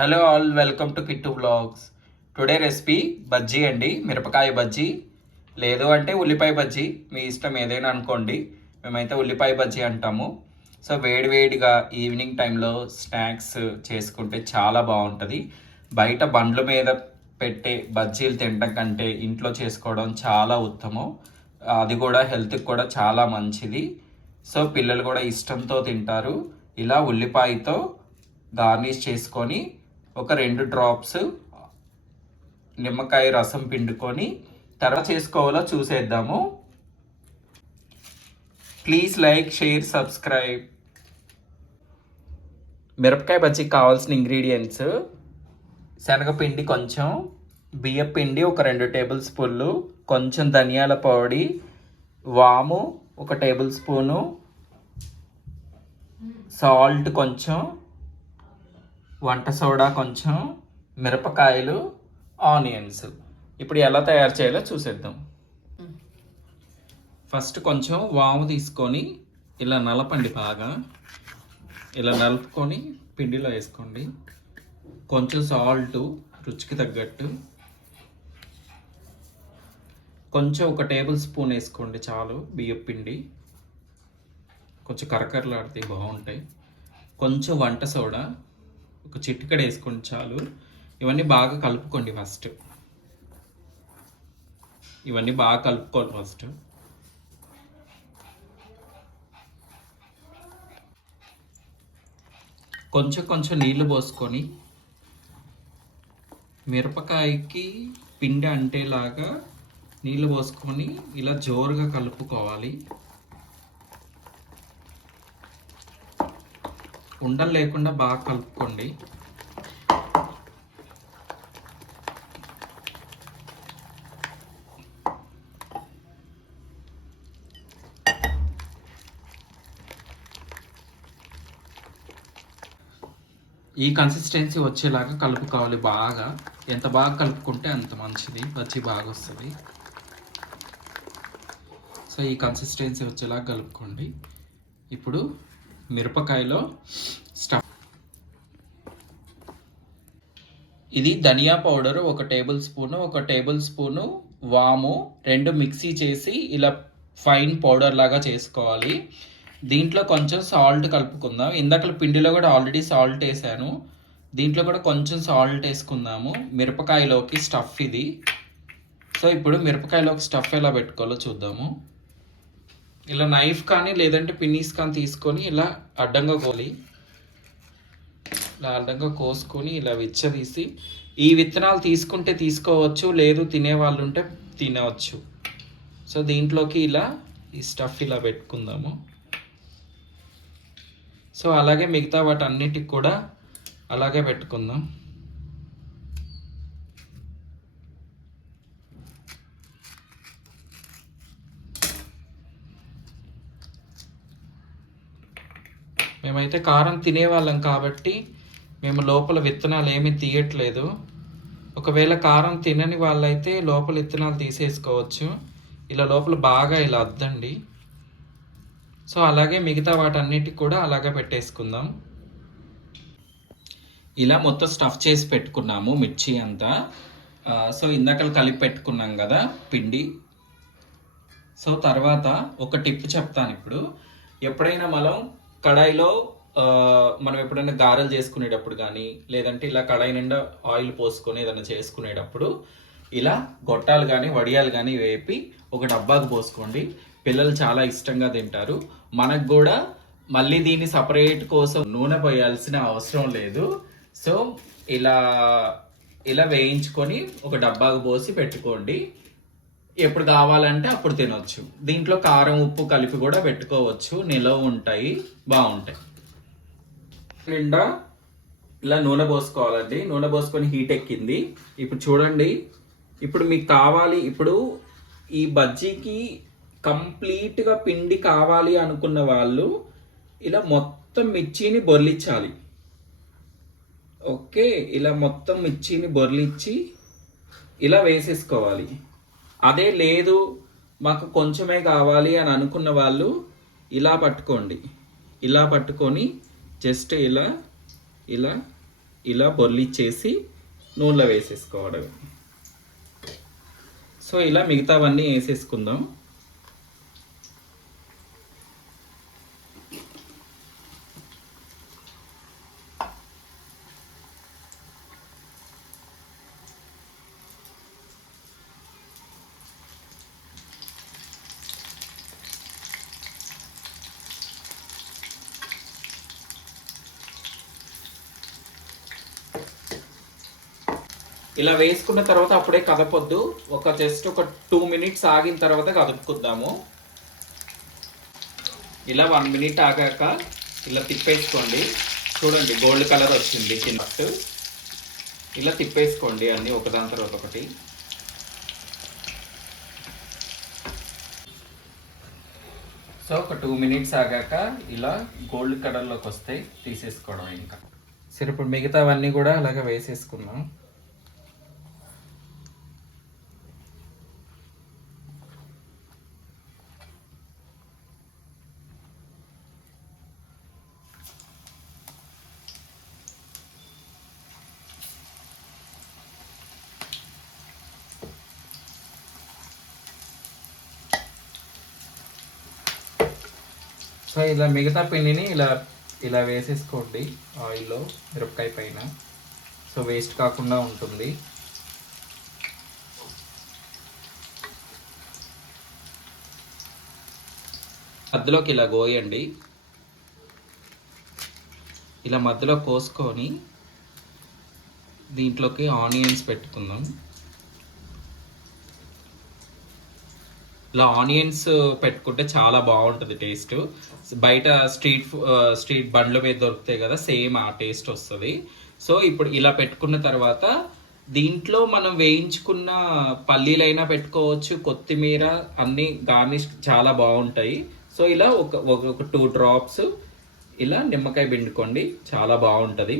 Hello all, welcome to Kittu blogs. Today recipe bajji అండి, మిరపకాయ బజ్జీ లేదు అంటే ఉల్లిపాయ బజ్జీ, మీ ఇష్టం ఏదైనా అనుకోండి. మేమైతే ఉల్లిపాయ బజ్జీ అంటాము. సో వేడివేడిగా ఈవినింగ్ టైంలో స్నాక్స్ చేసుకుంటే చాలా బాగుంటుంది. బయట బండ్ల మీద పెట్టే బజ్జీలు తినడం కంటే ఇంట్లో చేసుకోవడం చాలా ఉత్తమం. అది కూడా హెల్త్కి కూడా చాలా మంచిది. సో పిల్లలు కూడా ఇష్టంతో తింటారు. ఇలా ఉల్లిపాయతో గార్నిష్ చేసుకొని ఒక 2 డ్రాప్స్ నిమ్మకాయ రసం పిండుకొని తర్వాత చేసుకోవాలో చూసేద్దాము. Please like, share, subscribe. మిరపకాయ బజ్జీకి కావాల్సిన ఇంగ్రీడియంట్స్: శనగపిండి కొంచెం, బియ్యం పిండి ఒక 2 టేబుల్ స్పూన్లు, కొంచెం ధనియాల పొడి, వాము ఒక టేబుల్ స్పూను, సాల్ట్ కొంచెం, వంట సోడా కొంచెం, మిరపకాయలు, ఆనియన్స్. ఇప్పుడు ఎలా తయారు చేయాలో చూసేద్దాం. ఫస్ట్ కొంచెం వాము తీసుకొని ఇలా నలపండి. బాగా ఇలా నలుపుకొని పిండిలో వేసుకోండి. కొంచెం సాల్ట్ రుచికి తగ్గట్టు, కొంచెం ఒక టేబుల్ స్పూన్ వేసుకోండి చాలు. బియ్యం పిండి కొంచెం కరకరలాడితే బాగుంటాయి. కొంచెం వంట సోడా ఒక చిటికెడ వేసుకోండి చాలు. ఇవన్నీ బాగా కలుపుకోండి. ఇవన్నీ బాగా కలుపుకోవాలి. ఫస్ట్ కొంచెం కొంచెం నీళ్లు పోసుకొని మిరపకాయకి పిండి అంటేలాగా నీళ్లు పోసుకొని ఇలా జోరుగా కలుపుకోవాలి. ఉండలు లేకుండా బాగా కలుపుకోండి. ఈ కన్సిస్టెన్సీ వచ్చేలాగా కలుపుకోవాలి బాగా. ఎంత బాగా కలుపుకుంటే అంత మంచిది, బజ్జీ బాగా వస్తుంది. సో ఈ కన్సిస్టెన్సీ వచ్చేలాగా కలుపుకోండి. ఇప్పుడు మిరపకాయలో స్టఫ్. ఇది ధనియా పౌడర్ ఒక టేబుల్ స్పూను, వాము 2 మిక్సీ చేసి ఇలా ఫైన్ పౌడర్ లాగా చేసుకోవాలి. దీంట్లో కొంచెం సాల్ట్ కలుపుకుందాం. ఇందాక పిండిలో కూడా ఆల్రెడీ సాల్ట్ వేసాను. దీంట్లో కూడా కొంచెం సాల్ట్ వేసుకుందాము. మిరపకాయలోకి స్టఫ్ ఇది. సో ఇప్పుడు మిరపకాయలోకి స్టఫ్ ఎలా పెట్టుకోవాలో చూద్దాము. ఇలా నైఫ్ కానీ లేదంటే పిన్నీస్ కానీ తీసుకొని ఇలా అడ్డంగా కోసుకొని ఇలా విచ్చదీసి, ఈ విత్తనాలు తీసుకుంటే తీసుకోవచ్చు, లేదు తినేవాళ్ళు ఉంటే తినవచ్చు. సో దీంట్లోకి ఇలా ఈ స్టఫ్ ఇలా పెట్టుకుందాము. సో అలాగే మిగతా వాటన్నిటికి కూడా అలాగే పెట్టుకుందాం. మేమైతే కారం తినేవాళ్ళం కాబట్టి మేము లోపల విత్తనాలు ఏమీ తీయట్లేదు. ఒకవేళ కారం తినని వాళ్ళైతే లోపల విత్తనాలు తీసేసుకోవచ్చు. ఇలా లోపల బాగా ఇలా అద్దండి. సో అలాగే మిగతా వాటన్నిటికి కూడా అలాగే పెట్టేసుకుందాం. ఇలా మొత్తం స్టఫ్ చేసి పెట్టుకున్నాము మిర్చి అంతా. సో ఇందాక కలిపి పెట్టుకున్నాం కదా పిండి. సో తర్వాత ఒక టిప్ చెప్తాను ఇప్పుడు. ఎప్పుడైనా కడాయిలో మనం ఎప్పుడైనా గారెలు చేసుకునేటప్పుడు కానీ లేదంటే ఇలా కడాయి నిండా ఆయిల్ పోసుకొని ఏదైనా చేసుకునేటప్పుడు ఇలా గొట్టాలు కానీ వడియాలు కానీ వేపి ఒక డబ్బాకు పోసుకోండి. పిల్లలు చాలా ఇష్టంగా తింటారు. మనకు కూడా మళ్ళీ దీన్ని సపరేట్ కోసం నూనె పోయాల్సిన అవసరం లేదు. సో ఇలా వేయించుకొని ఒక డబ్బాకు పోసి పెట్టుకోండి. ఎప్పుడు కావాలంటే అప్పుడు తినొచ్చు. దీంట్లో కారం ఉప్పు కలిపి కూడా పెట్టుకోవచ్చు, నిలవ ఉంటాయి, బాగుంటాయి. నిండా ఇలా నూనె పోసుకోవాలండి. నూనె పోసుకొని హీట్ ఎక్కింది. ఇప్పుడు చూడండి, ఇప్పుడు మీకు కావాలి, ఇప్పుడు ఈ బజ్జీకి కంప్లీట్గా పిండి కావాలి అనుకున్న వాళ్ళు ఇలా మొత్తం మిర్చిని బొర్లించాలి. ఓకే, ఇలా మొత్తం మిర్చిని బొర్లిచ్చి ఇలా వేసేసుకోవాలి. అదే లేదు మాకు కొంచెమే కావాలి అని అనుకున్న వాళ్ళు ఇలా పట్టుకోండి. ఇలా పట్టుకొని జస్ట్ ఇలా ఇలా బొర్లిచ్చేసి నూనెలో వేసేసుకోవడం. సో ఇలా మిగతావన్నీ వేసేసుకుందాం. ఇలా వేసుకున్న తర్వాత అప్పుడే కదపొద్దు, జస్ట్ ఒక 2 మినిట్స్ ఆగిన తర్వాత కదుపుకుందాము. ఇలా 1 మినిట్ ఆగాక ఇలా తిప్పేసుకోండి. చూడండి గోల్డ్ కలర్ వచ్చింది కింద. ఇలా తిప్పేసుకోండి అన్నీ ఒకదాని తర్వాత ఒకటి. సో ఒక 2 మినిట్స్ ఆగాక ఇలా గోల్డ్ కలర్లోకి వస్తే తీసేసుకోవడం ఇంకా. సరే ఇప్పుడు మిగతావన్నీ కూడా అలాగే వేసేసుకుందాం. సో ఇలా మిగతా పిండిని ఇలా వేసేసుకోండి ఆయిల్లో మిరపకాయ పైన. సో వేస్ట్ కాకుండా ఉంటుంది. మధ్యలోకి ఇలా కోయండి. ఇలా మధ్యలో కోసుకొని దీంట్లోకి ఆనియన్స్ పెట్టుకుందాం. ఇలా ఆనియన్స్ పెట్టుకుంటే చాలా బాగుంటుంది టేస్ట్. బయట స్ట్రీట్ బండ్ల మీద దొరుకుతాయి కదా, సేమ్ ఆ టేస్ట్ వస్తుంది. సో ఇప్పుడు ఇలా పెట్టుకున్న తర్వాత దీంట్లో మనం వేయించుకున్న పల్లీలైనా పెట్టుకోవచ్చు, కొత్తిమీర అన్నీ గార్నిష్ చాలా బాగుంటాయి. సో ఇలా ఒక 2 డ్రాప్స్ ఇలా నిమ్మకాయ పిండుకోండి, చాలా బాగుంటుంది.